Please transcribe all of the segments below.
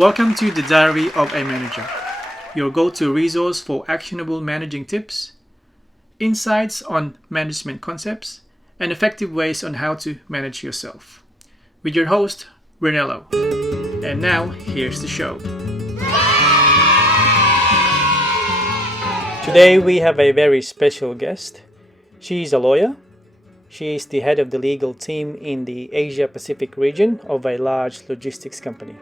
Welcome to the Diary of a Manager, your go-to resource for actionable managing tips, insights on management concepts, and effective ways on how to manage yourself. With your host, Brunello. And now, here's the show. Today we have a very special guest. She's a lawyer. She is the head of the legal team in the Asia Pacific region of a large logistics company.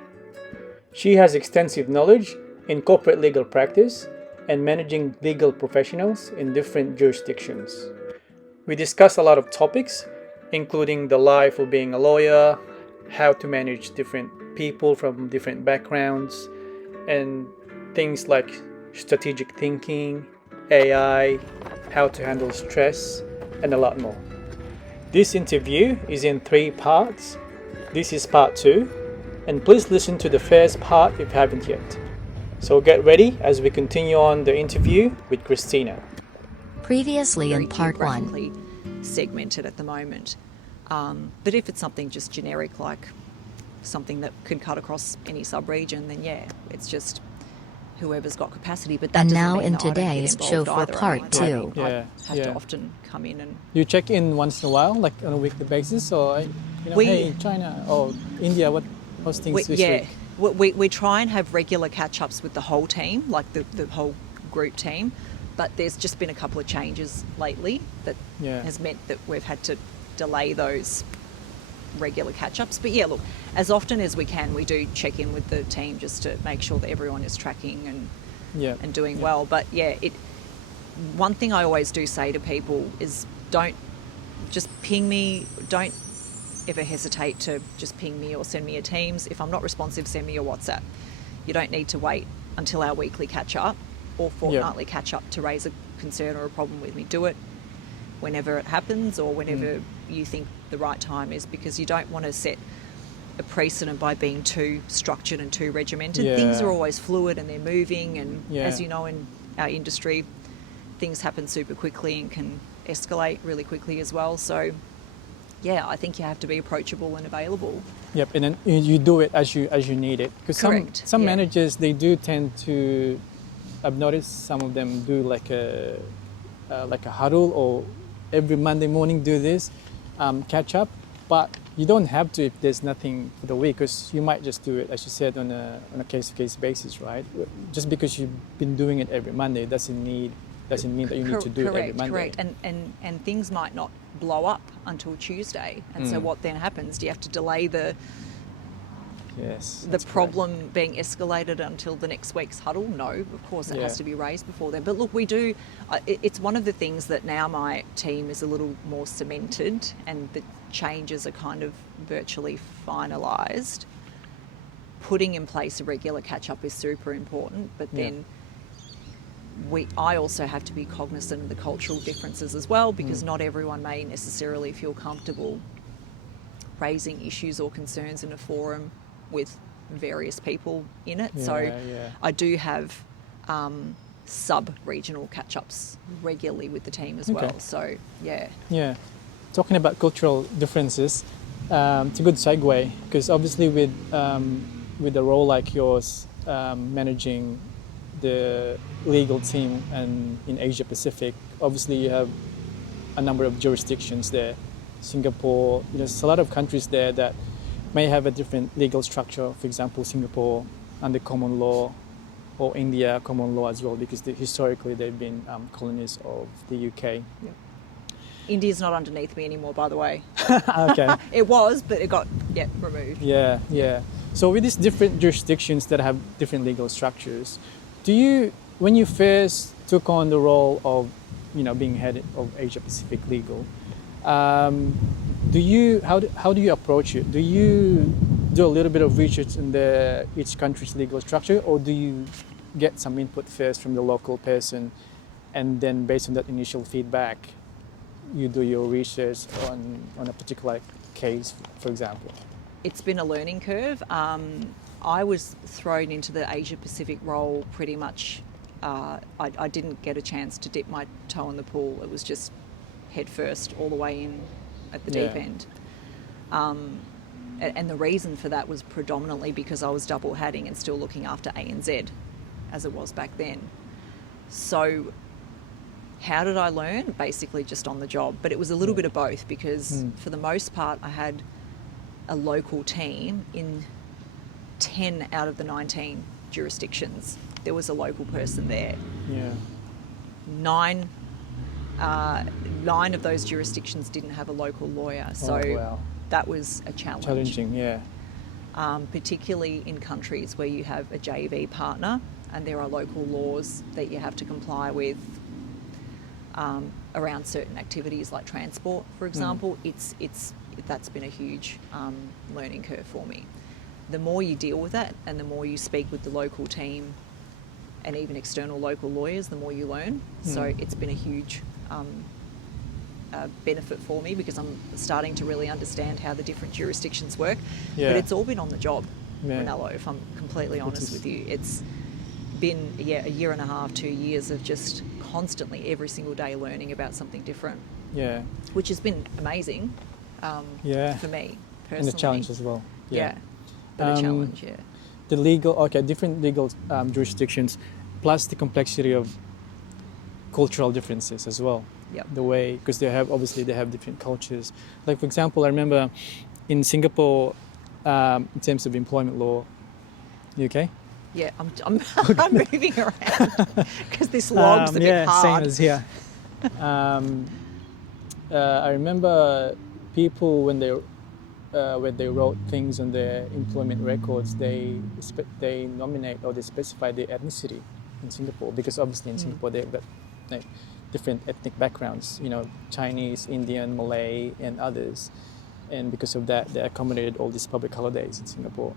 She has extensive knowledge in corporate legal practice and managing legal professionals in different jurisdictions. We discuss a lot of topics, including the life of being a lawyer, how to manage different people from different backgrounds, and things like strategic thinking, AI, how to handle stress, and a lot more. This interview is in 3 parts. This is part 2. And please listen to the first part if you haven't yet. So get ready as we continue on the interview with Christina. Previously in part 1. Geographically segmented at the moment. But if it's something just generic, like something that could cut across any sub-region, then yeah, it's just whoever's got capacity. But that And doesn't now mean in that I don't get today's involved show for either. part 2. I have to often come in and... You check in once in a while, like on a weekly basis, or hey, China or India, how's things this week? We try and have regular catch-ups with the whole team, like the whole group team, but there's just been a couple of changes lately that has meant that we've had to delay those regular catch-ups. But yeah, look, as often as we can, we do check in with the team just to make sure that everyone is tracking and doing well. But yeah, one thing I always do say to people is don't just ping me, don't ever hesitate to just ping me or send me a Teams. If I'm not responsive, send me a WhatsApp. You don't need to wait until our weekly catch-up or fortnightly catch-up to raise a concern or a problem with me. Do it whenever it happens or whenever you think the right time is, because you don't want to set a precedent by being too structured and too regimented. Things are always fluid and they're moving, and as you know, in our industry, things happen super quickly and can escalate really quickly as well. So yeah, I think you have to be approachable and available. Yep, and then you do it as you need it. Because some managers, they do tend to, I've noticed some of them do like a huddle, or every Monday morning do this, catch up. But you don't have to if there's nothing for the week, because you might just do it, as you said, on a case-to-case basis, right? Just because you've been doing it every Monday doesn't mean that you need to do it every Monday. Correct. And things might not blow up until Tuesday. And so what then happens? Do you have to delay the problem being escalated until the next week's huddle? No, of course it has to be raised before then. But look, we do, it's one of the things that now my team is a little more cemented and the changes are kind of virtually finalised. Putting in place a regular catch-up is super important, but then I also have to be cognizant of the cultural differences as well, because not everyone may necessarily feel comfortable raising issues or concerns in a forum with various people in it. I do have sub-regional catch-ups regularly with the team as well. So, yeah. Talking about cultural differences, it's a good segue, because obviously with a role like yours, managing the legal team and in Asia Pacific, obviously you have a number of jurisdictions there. Singapore, there's a lot of countries there that may have a different legal structure. For example, Singapore under common law, or India common law as well, because historically they've been colonies of the UK. India's not underneath me anymore, by the way. Okay. It was, but it got removed. Yeah. So with these different jurisdictions that have different legal structures, when you first took on the role of, being head of Asia Pacific Legal, how do you approach it? Do you do a little bit of research in each country's legal structure, or do you get some input first from the local person, and then based on that initial feedback, you do your research on a particular case, for example? It's been a learning curve. I was thrown into the Asia Pacific role pretty much. I didn't get a chance to dip my toe in the pool. It was just head first all the way in at the deep end. And the reason for that was predominantly because I was double hatting and still looking after ANZ as it was back then. So how did I learn? Basically just on the job. But it was a little bit of both because for the most part I had a local team in 10 out of the 19 jurisdictions. There was a local person there. Yeah. Nine of those jurisdictions didn't have a local lawyer. So that was a challenge. Challenging, yeah. Particularly in countries where you have a JV partner and there are local laws that you have to comply with around certain activities like transport, for example. That's been a huge learning curve for me. The more you deal with that and the more you speak with the local team and even external local lawyers, the more you learn. So it's been a huge benefit for me because I'm starting to really understand how the different jurisdictions work. Yeah. But it's all been on the job, Yeah. Ronello, if I'm completely honest with you. It's been a year and a half, 2 years of just constantly every single day learning about something different. Yeah. Which has been amazing for me personally. And a challenge as well. Yeah. But a challenge, yeah. The different legal jurisdictions, plus the complexity of cultural differences as well. Yep. The way, because they have different cultures. Like for example, I remember in Singapore, in terms of employment law. You okay? Yeah, I'm moving around because this log's a bit hard. Same as here. I remember people when they wrote things on their employment records, they nominate or they specify their ethnicity in Singapore, because obviously in Singapore they've got like different ethnic backgrounds, Chinese, Indian, Malay, and others, and because of that they accommodated all these public holidays in Singapore.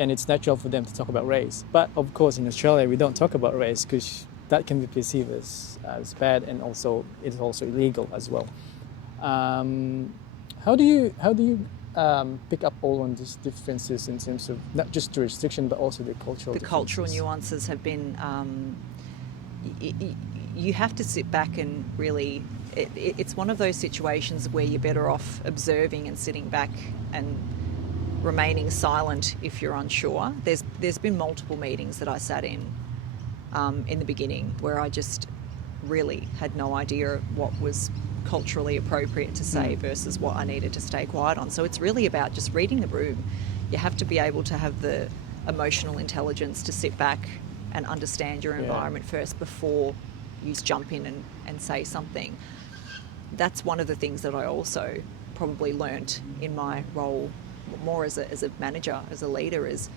And it's natural for them to talk about race. But of course in Australia we don't talk about race because that can be perceived as bad, and also it's also illegal as well. How do you pick up all on these differences in terms of not just jurisdiction but also the cultural differences? The cultural nuances have been, you have to sit back and really, it's one of those situations where you're better off observing and sitting back and remaining silent if you're unsure. There's been multiple meetings that I sat in the beginning where I just really had no idea what was culturally appropriate to say versus what I needed to stay quiet on. So it's really about just reading the room. You have to be able to have the emotional intelligence to sit back and understand your environment first before you jump in and say something. That's one of the things that I also probably learnt in my role more as a manager, as a leader, is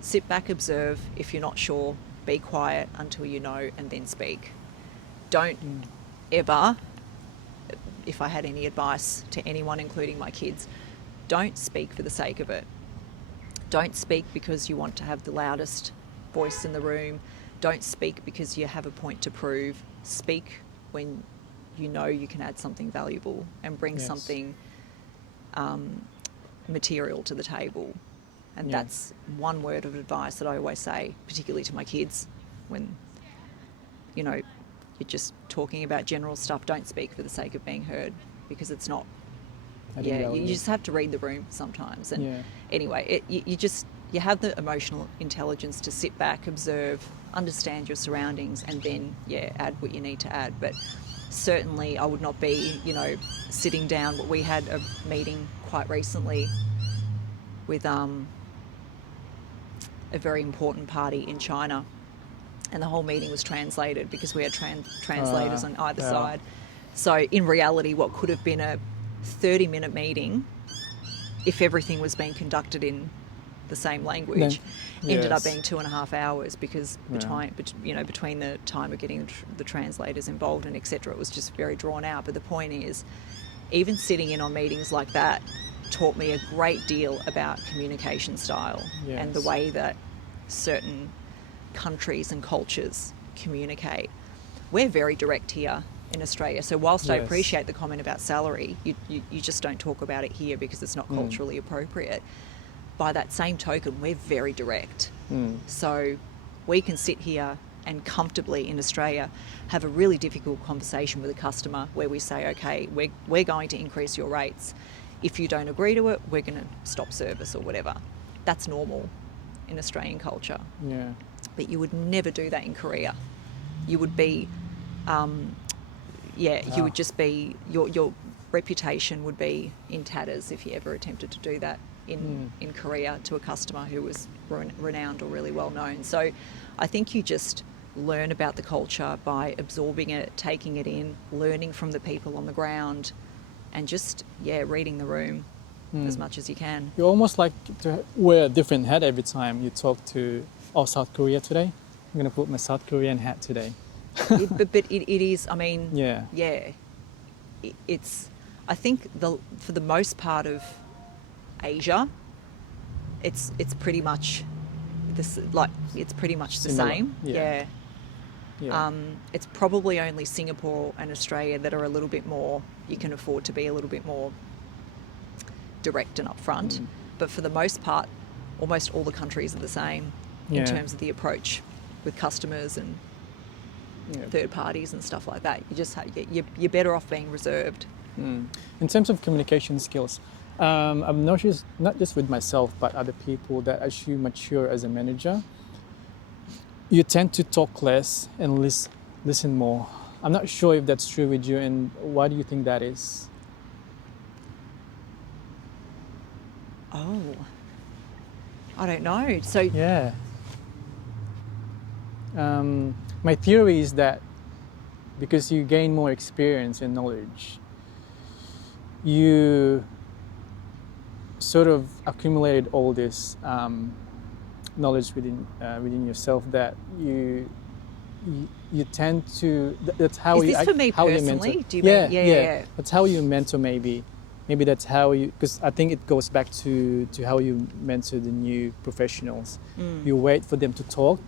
sit back, observe. If you're not sure, be quiet until you know and then speak. Don't ever, if I had any advice to anyone, including my kids, don't speak for the sake of it. Don't speak because you want to have the loudest voice in the room. Don't speak because you have a point to prove. Speak when you know you can add something valuable and bring something material to the table. And that's one word of advice that I always say, particularly to my kids when, you're just talking about general stuff. Don't speak for the sake of being heard, because it's not. You just have to read the room sometimes. And anyway, you have the emotional intelligence to sit back, observe, understand your surroundings, and then add what you need to add. But certainly I would not be, sitting down. We had a meeting quite recently with a very important party in China, and the whole meeting was translated because we had translators on either side. So in reality, what could have been a 30-minute meeting, if everything was being conducted in the same language, ended up being 2.5 hours, because between the time of getting the translators involved and etc., it was just very drawn out. But the point is, even sitting in on meetings like that taught me a great deal about communication style and the way that certain countries and cultures communicate. We're very direct here in Australia, so whilst I appreciate the comment about salary, you just don't talk about it here because it's not culturally appropriate. By that same token, we're very direct. So we can sit here and comfortably in Australia have a really difficult conversation with a customer where we say, okay, we're going to increase your rates. If you don't agree to it, we're going to stop service or whatever. that's normal in Australian culture. Yeah. But you would never do that in Korea. You would be, you would just be, your reputation would be in tatters if you ever attempted to do that in Korea to a customer who was renowned or really well known. So I think you just learn about the culture by absorbing it, taking it in, learning from the people on the ground, and just, reading the room as much as you can. You almost like to wear a different hat every time you talk to South Korea today. I'm going to put my South Korean hat today. but it is, I mean, it's, I think for the most part of Asia, it's pretty much this, like, it's pretty much the Similar. same. Yeah. It's probably only Singapore and Australia that are a little bit more, you can afford to be a little bit more direct and upfront. But for the most part, almost all the countries are the same in terms of the approach with customers and third parties and stuff like that. You just you're better off being reserved. In terms of communication skills, I've noticed, not just with myself but other people, that as you mature as a manager, you tend to talk less and listen more. I'm not sure if that's true with you, and why do you think that is? Oh, I don't know. So my theory is that because you gain more experience and knowledge, you sort of accumulated all this knowledge within yourself, that you tend to. That's how is you. This for me how personally? You mentor. Do you mean? Yeah. That's how you mentor. Maybe that's how you. Because I think it goes back to how you mentor the new professionals. You wait for them to talk,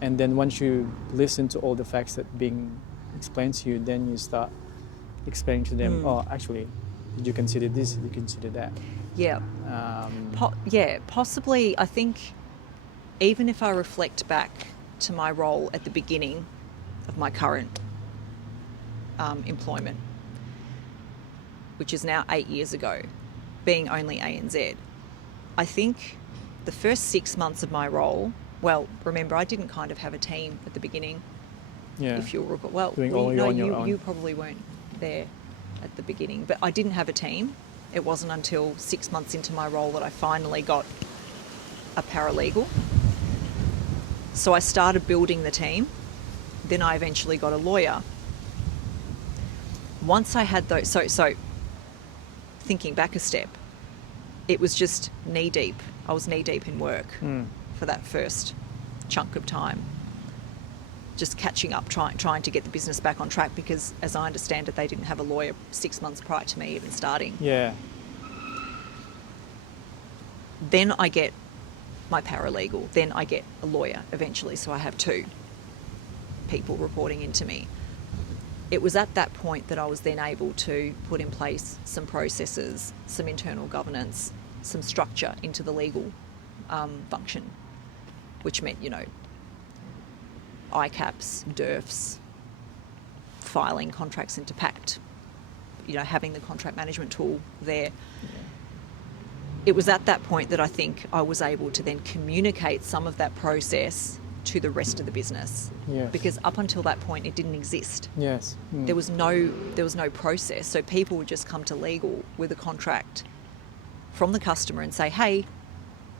and then once you listen to all the facts that being explained to you, then you start explaining to them. Oh, actually, did you consider this? Did you consider that? Yeah. Possibly. I think even if I reflect back to my role at the beginning of my current employment, which is now 8 years ago, being only ANZ, I think the first 6 months of my role, well, remember, I didn't kind of have a team at the beginning. Yeah. If you'll recall. Well, Doing all on your own. You probably weren't there at the beginning, but I didn't have a team. It wasn't until 6 months into my role that I finally got a paralegal. So I started building the team. Then I eventually got a lawyer. Once I had those, so thinking back a step, it was just knee deep. I was knee deep in work for that first chunk of time. Just catching up, trying to get the business back on track, because as I understand it, they didn't have a lawyer 6 months prior to me even starting. Yeah. Then I get my paralegal. Then I get a lawyer eventually. So I have 2 people reporting into me. It was at that point that I was then able to put in place some processes, some internal governance, some structure into the legal function, which meant, ICAPs, DERFs, filing contracts into PACT, having the contract management tool there. It was at that point that I think I was able to then communicate some of that process to the rest of the business. Yes. Because up until that point, it didn't exist. Yes. There was no process. So people would just come to legal with a contract from the customer and say, hey,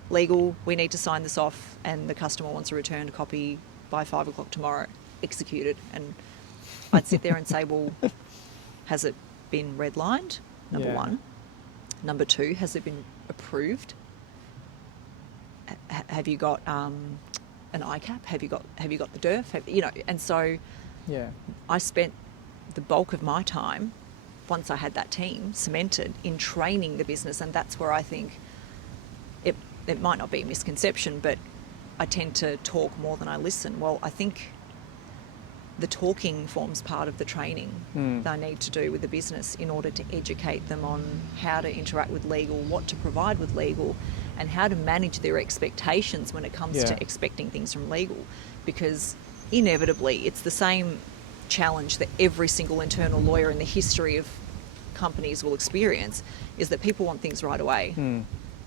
legal, we need to sign this off, and the customer wants a returned copy by 5 o'clock tomorrow, executed. And I'd sit there and say, well, has it been redlined? Number 1. Number 2, has it been approved? Have you got an ICAP? Have you got the DERF? And so I spent the bulk of my time, once I had that team cemented, in training the business, and that's where I think it might not be a misconception, but I tend to talk more than I listen. Well, I think the talking forms part of the training that I need to do with the business in order to educate them on how to interact with legal, what to provide with legal, and how to manage their expectations when it comes to expecting things from legal. Because inevitably, it's the same challenge that every single internal lawyer in the history of companies will experience, is that people want things right away.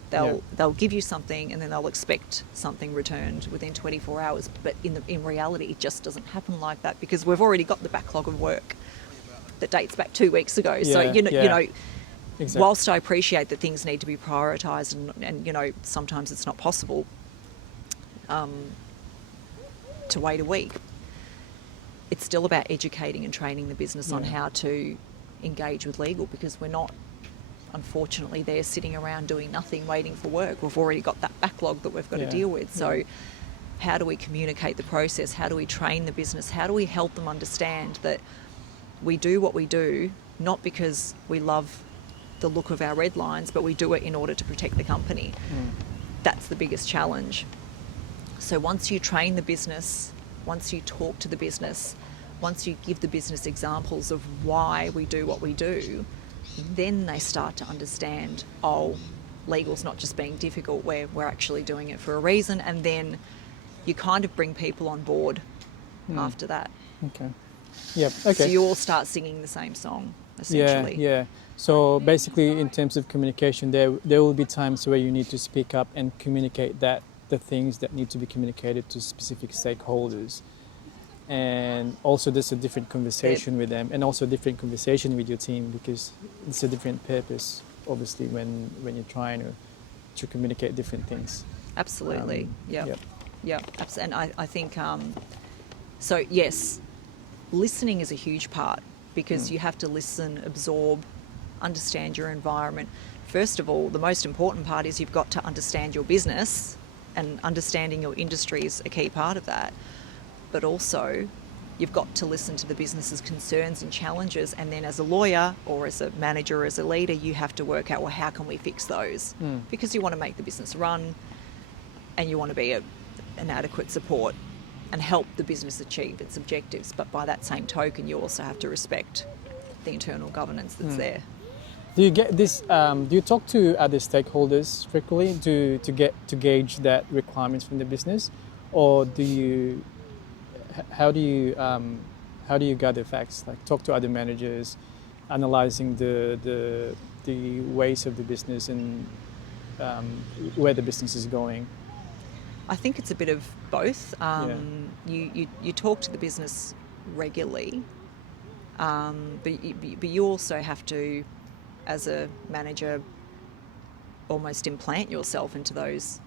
They'll give you something and then they'll expect something returned within 24 hours. But in reality, it just doesn't happen like that, because we've already got the backlog of work that dates back 2 weeks ago. So, you know, exactly. Whilst I appreciate that things need to be prioritised and, you know, sometimes it's not possible to wait a week, it's still about educating and training the business on how to engage with legal, because we're not, unfortunately, they're sitting around doing nothing, waiting for work. We've already got that backlog that we've got to deal with. So how do we communicate the process? How do we train the business? How do we help them understand that we do what we do, not because we love the look of our red lines, but we do it in order to protect the company? That's the biggest challenge. So once you train the business, once you talk to the business, once you give the business examples of why we do what we do, then they start to understand, oh, legal's not just being difficult, we're actually doing it for a reason. And then you kind of bring people on board after that. Okay. Yeah. Okay. So you all start singing the same song, essentially. Yeah. So basically, in terms of communication, there will be times where you need to speak up and communicate the things that need to be communicated to specific stakeholders. And also there's a different conversation with them, and also a different conversation with your team, because it's a different purpose, obviously, when you're trying to communicate different things. Absolutely. And I think, so yes, listening is a huge part, because you have to listen, absorb, understand your environment. First of all, the most important part is you've got to understand your business, and understanding your industry is a key part of that. But also, you've got to listen to the business's concerns and challenges, and then as a lawyer or as a manager or as a leader, you have to work out, well, how can we fix those? Because you want to make the business run, and you want to be an adequate support and help the business achieve its objectives. But by that same token, you also have to respect the internal governance that's there. Do you get this? Do you talk to other stakeholders frequently to gauge that requirements from the business, or how do you gather facts? Like talk to other managers, analyzing the ways of the business and where the business is going. I think it's a bit of both. You talk to the business regularly, but you also have to, as a manager, almost implant yourself into those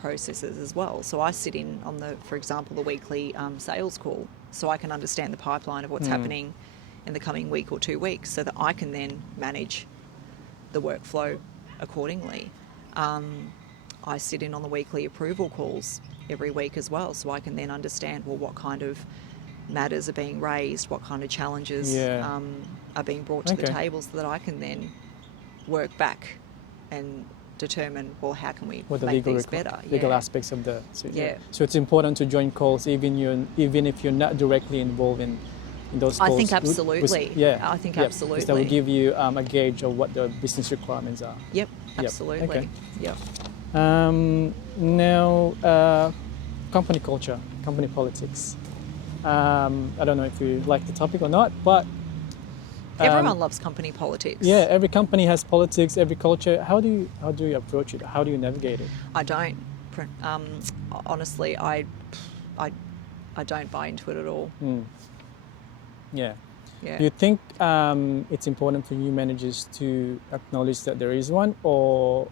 processes as well. So I sit in on for example, the weekly sales call, so I can understand the pipeline of what's happening in the coming week or 2 weeks, so that I can then manage the workflow accordingly. I sit in on the weekly approval calls every week as well, so I can then understand, well, what kind of matters are being raised, what kind of challenges are being brought to the table, so that I can then work back and determine, well, how can we make things better? Legal aspects of the... So it's important to join calls even if you're not directly involved in those calls. I think absolutely. I think absolutely. Because that will give you a gauge of what the business requirements are. Yep, absolutely. Okay. Yep. Now, company culture, company politics. I don't know if you like the topic or not, but everyone loves company politics. Yeah, every company has politics, every culture. How do you approach it? How do you navigate it? I don't. Honestly, I don't buy into it at all. Yeah. Do you think it's important for new managers to acknowledge that there is one, or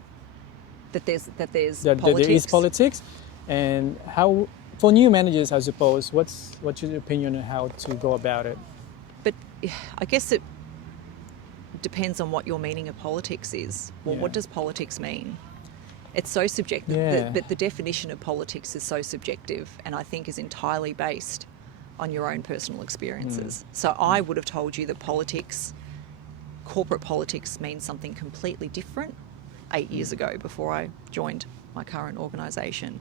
that there's politics? There is politics, and how for new managers, I suppose, what's your opinion on how to go about it? But I guess it depends on what your meaning of politics is. Well, what does politics mean? It's so subjective. But the definition of politics is so subjective, and I think is entirely based on your own personal experiences. So I would have told you that corporate politics means something completely different 8 years ago, before I joined my current organisation.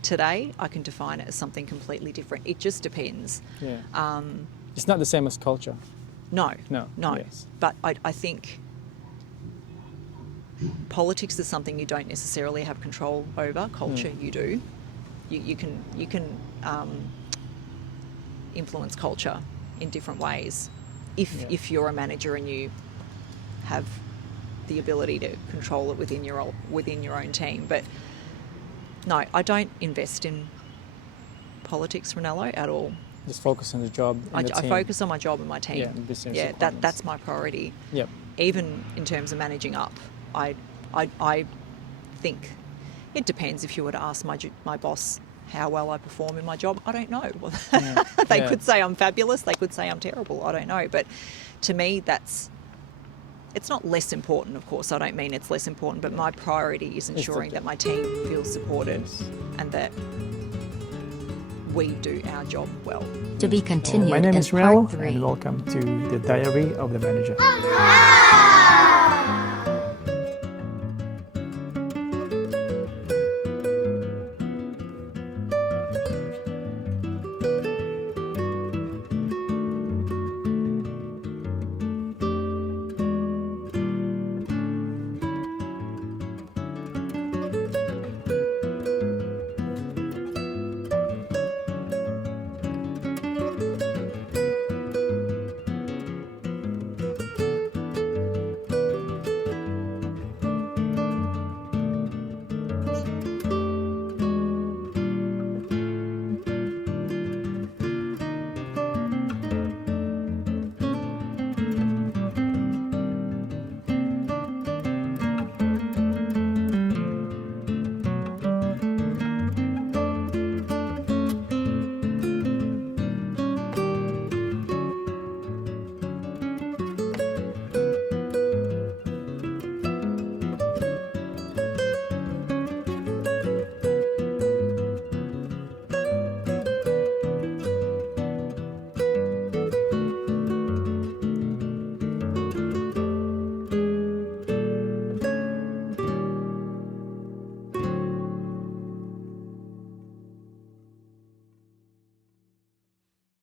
Today, I can define it as something completely different. It just depends. It's not the same as culture. No. Yes. But I think politics is something you don't necessarily have control over. Culture, you do. You can influence culture in different ways if you're a manager and you have the ability to control it within your own team. But no, I don't invest in politics, Ronello, at all. Just focus on the job. I focus on my job and my team. Yeah, business that's my priority. Yep. Even in terms of managing up, I think it depends. If you were to ask my boss how well I perform in my job, I don't know. They could say I'm fabulous. They could say I'm terrible. I don't know. But to me, it's not less important, of course. I don't mean it's less important, but my priority is ensuring that my team feels supported and that we do our job well. To be continued My name in is Rel, part 3. and welcome to the Diary of the Manager.